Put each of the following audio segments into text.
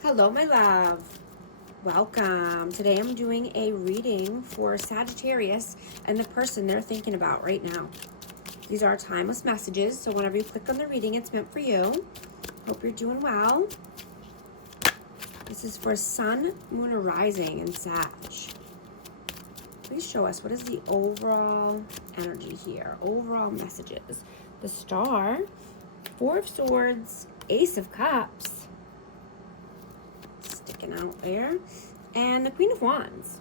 Hello, my love. Welcome. Today I'm doing a reading for Sagittarius and the person they're thinking about right now. These are timeless messages, so whenever you click on the reading, it's meant for you. Hope you're doing well. This is for Sun, Moon, or Rising in Sag. Please show us, what is the overall energy here? Overall messages. The Star, Four of Swords, Ace of Cups, sticking out there, and the Queen of Wands.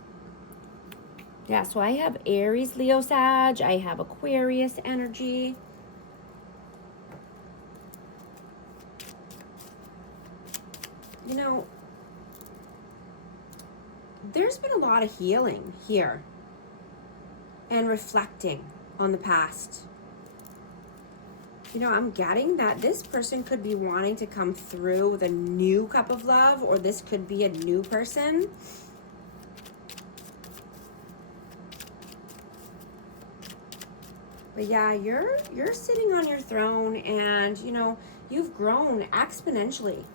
Yeah, so I have Aries, Leo, Sag. I have Aquarius energy. You know, there's been a lot of healing here and reflecting on the past. You know, I'm getting that this person could be wanting to come through with a new cup of love, or this could be a new person. But yeah, you're sitting on your throne, and you know, you've grown exponentially.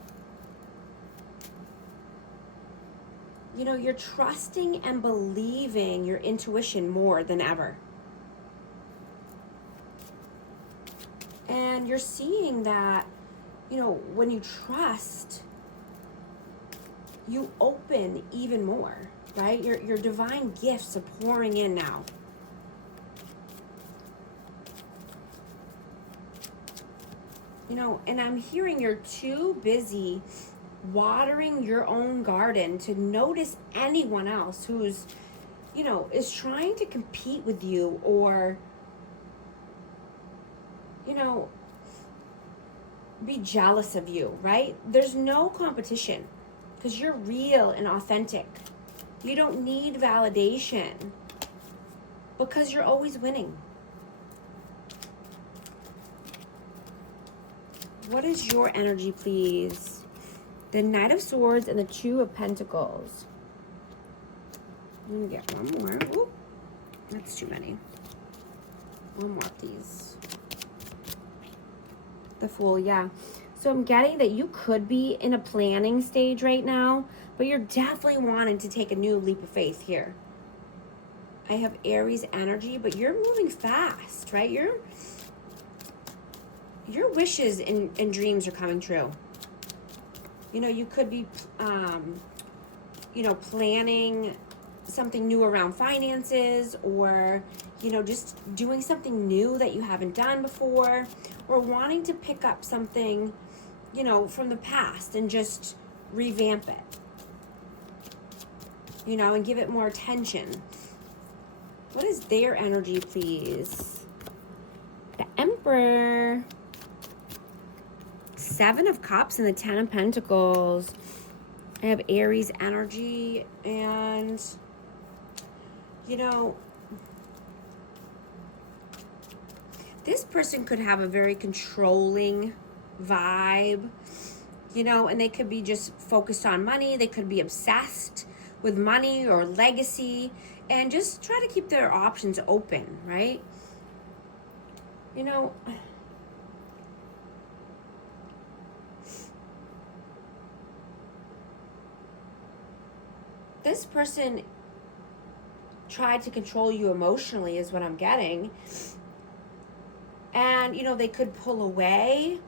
You know, you're trusting and believing your intuition more than ever. And you're seeing that, you know, when you trust, you open even more, right? Your divine gifts are pouring in now. You know, and I'm hearing you're too busy watering your own garden to notice anyone else who's, you know, is trying to compete with you, or, you know, be jealous of you, right? There's no competition because you're real and authentic. You don't need validation because you're always winning. What is your energy, please? The Knight of Swords and the Two of Pentacles. I'm gonna get one more. Ooh, that's too many. One more of these. The Fool, yeah. So I'm getting that you could be in a planning stage right now, but you're definitely wanting to take a new leap of faith here. I have Aries energy, but you're moving fast, right? Your wishes and dreams are coming true. You know, you could be, you know, planning something new around finances, or, you know, just doing something new that you haven't done before, or wanting to pick up something, you know, from the past and just revamp it, you know, and give it more attention. What is their energy, please? The Emperor, Seven of Cups, and the Ten of Pentacles. I have Aries energy, and, you know, this person could have a very controlling vibe, you know, and they could be just focused on money. They could be obsessed with money or legacy, and just try to keep their options open, right? You know, this person tried to control you emotionally is what I'm getting. And, you know, they could pull away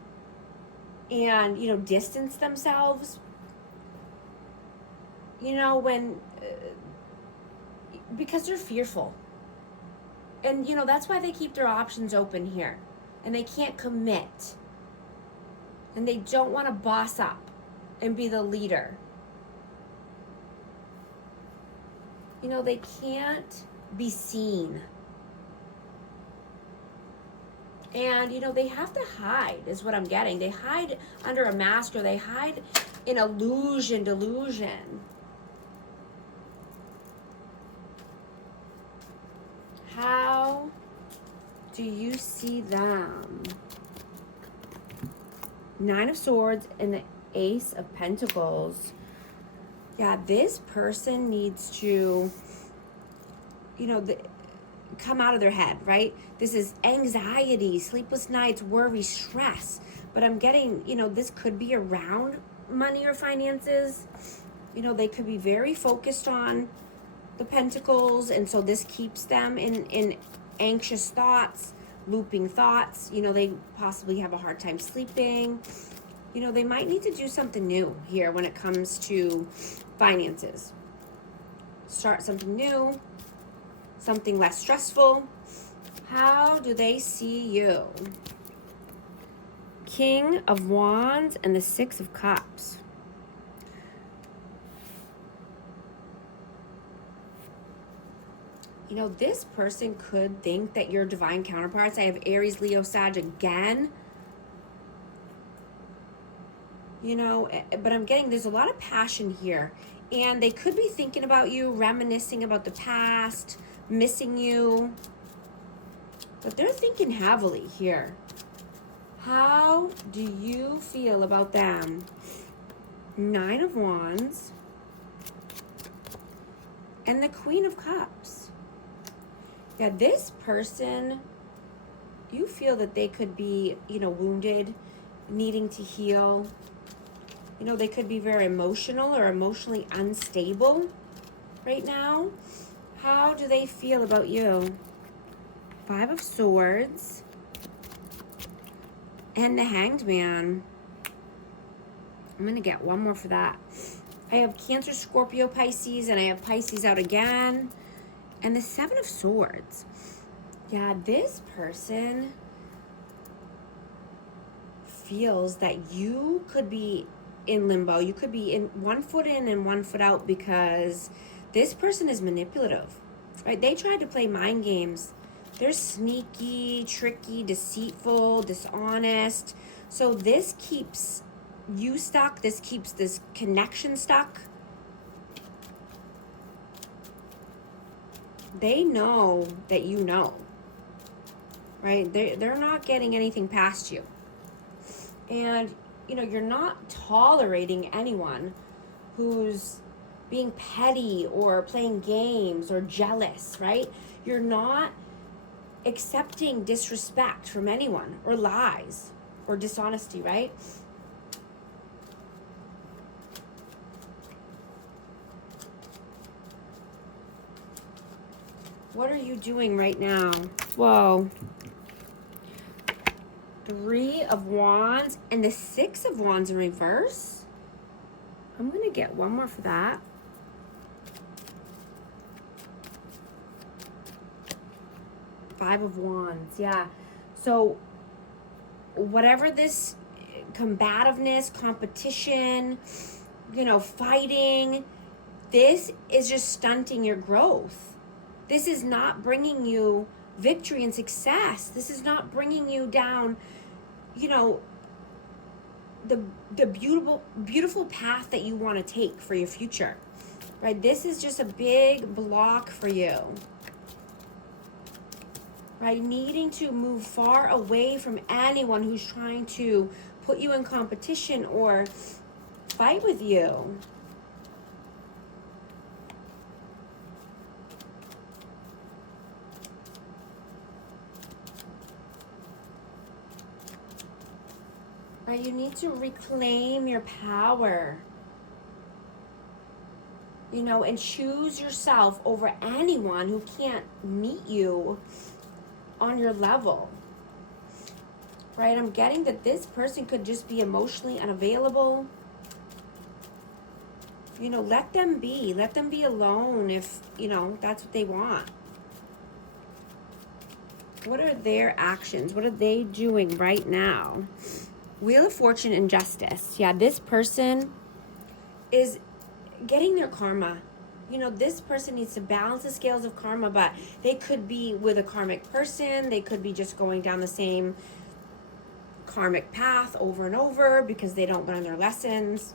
and, you know, distance themselves, you know, when, because they're fearful. And, you know, that's why they keep their options open here. And they can't commit. And they don't want to boss up and be the leader. You know, they can't be seen. And, you know, they have to hide, is what I'm getting. They hide under a mask, or they hide in delusion. How do you see them? Nine of Swords and the Ace of Pentacles. Yeah, this person needs to, you know, come out of their head, right? This is anxiety, sleepless nights, worry, stress. But I'm getting, you know, this could be around money or finances. You know, they could be very focused on the pentacles, and so this keeps them in anxious thoughts, looping thoughts. You know, they possibly have a hard time sleeping. You know, they might need to do something new here when it comes to finances. Start something new, something less stressful. How do they see you? King of Wands and the Six of Cups. You know, this person could think that you're divine counterparts. I have Aries, Leo, Sag again. You know, but I'm getting, there's a lot of passion here. And they could be thinking about you, reminiscing about the past, missing you. But they're thinking heavily here. How do you feel about them? Nine of Wands and the Queen of Cups. Yeah, this person, you feel that they could be, you know, wounded, needing to heal. You know, they could be very emotional or emotionally unstable right now. How do they feel about you? Five of Swords and the Hanged Man. I'm going to get one more for that. I have Cancer, Scorpio, Pisces, and I have Pisces out again. And the Seven of Swords. Yeah, this person feels that you could be in limbo. You could be in one foot in and one foot out because this person is manipulative, right? They tried to play mind games. They're sneaky, tricky, deceitful, dishonest. So this keeps you stuck. This keeps this connection stuck. They know that you know, right? They're not getting anything past you. And, you know, you're not tolerating anyone who's being petty or playing games or jealous, right? You're not accepting disrespect from anyone or lies or dishonesty, right? What are you doing right now? Whoa. Three of Wands and the Six of Wands in reverse. I'm going to get one more for that. Five of Wands, yeah. So whatever this combativeness, competition, you know, fighting, this is just stunting your growth. This is not bringing you victory and success. This is not bringing you down, you know, the beautiful path that you want to take for your future, right? This is just a big block for you, right? Needing to move far away from anyone who's trying to put you in competition or fight with you. Right? You need to reclaim your power, you know, and choose yourself over anyone who can't meet you on your level, right? I'm getting that this person could just be emotionally unavailable. You know, let them be alone if, you know, that's what they want. What are their actions? What are they doing right now? Wheel of Fortune and Justice. Yeah, this person is getting their karma. You know, this person needs to balance the scales of karma, but they could be with a karmic person. They could be just going down the same karmic path over and over because they don't learn their lessons.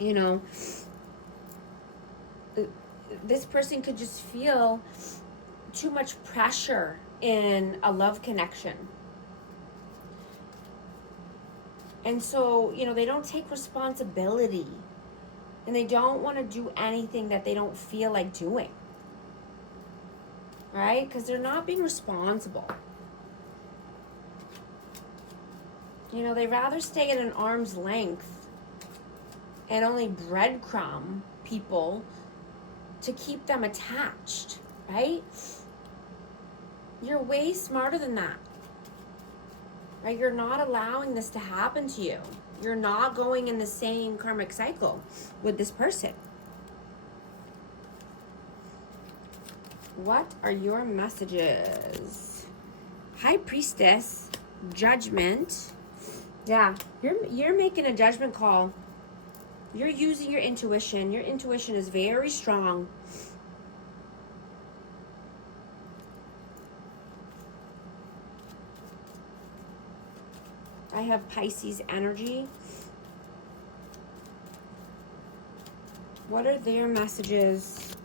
You know, this person could just feel too much pressure in a love connection. And so, you know, they don't take responsibility and they don't want to do anything that they don't feel like doing, right? Because they're not being responsible. You know, they rather stay at an arm's length and only breadcrumb people to keep them attached, right? You're way smarter than that, right? You're not allowing this to happen to you. You're not going in the same karmic cycle with this person. What are your messages? High Priestess, Judgment. Yeah, you're making a judgment call. You're using your intuition. Your intuition is very strong. I have Pisces energy. What are their messages?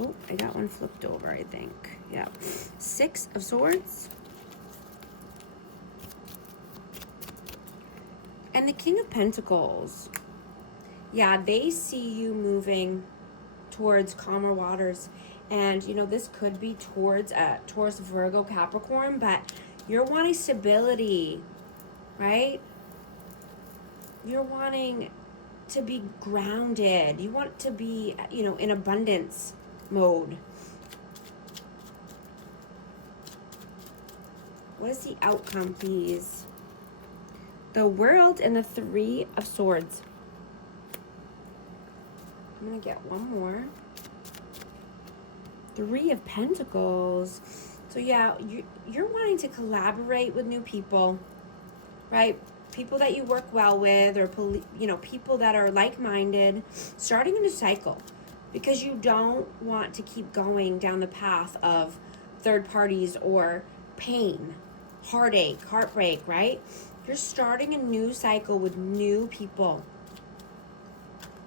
Oh, I got one flipped over, I think. Yeah. 6 of Swords. And the King of Pentacles. Yeah, they see you moving towards calmer waters. And, you know, this could be towards Taurus, Virgo, Capricorn, but you're wanting stability, right? You're wanting to be grounded. You want to be, you know, in abundance mode. What is the outcome, please? The World and the 3 of Swords. I'm going to get one more. 3 of Pentacles. So yeah, you're wanting to collaborate with new people, right? People that you work well with, or you know, people that are like-minded, starting a new cycle, because you don't want to keep going down the path of third parties or pain, heartache, heartbreak, right? You're starting a new cycle with new people.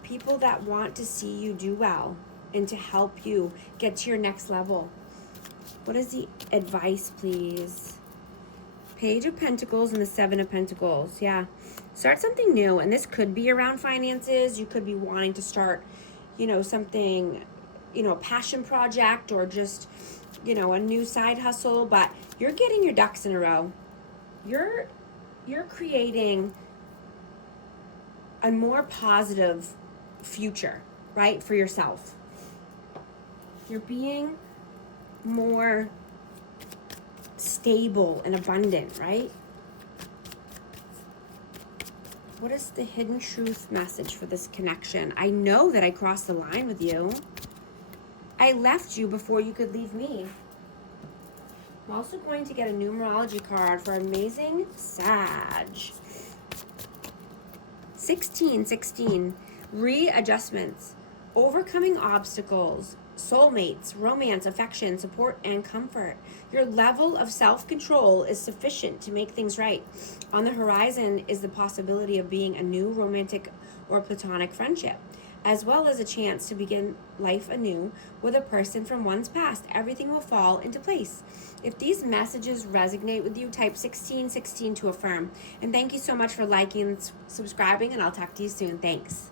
People that want to see you do well and to help you get to your next level. What is the advice, please? Page of Pentacles and the 7 of Pentacles. Yeah. Start something new. And this could be around finances. You could be wanting to start, you know, something, you know, a passion project, or just, you know, a new side hustle. But you're getting your ducks in a row. You're creating a more positive future, right, for yourself. You're being more stable and abundant, right? What is the hidden truth message for this connection? I know that I crossed the line with you. I left you before you could leave me. I'm also going to get a numerology card for amazing Sag. 16, readjustments, overcoming obstacles, soulmates, romance, affection, support, and comfort. Your level of self-control is sufficient to make things right. On the horizon is the possibility of being a new romantic or platonic friendship, as well as a chance to begin life anew with a person from one's past. Everything will fall into place. If these messages resonate with you, type 1616 to affirm. And thank you so much for liking and subscribing, and I'll talk to you soon. Thanks.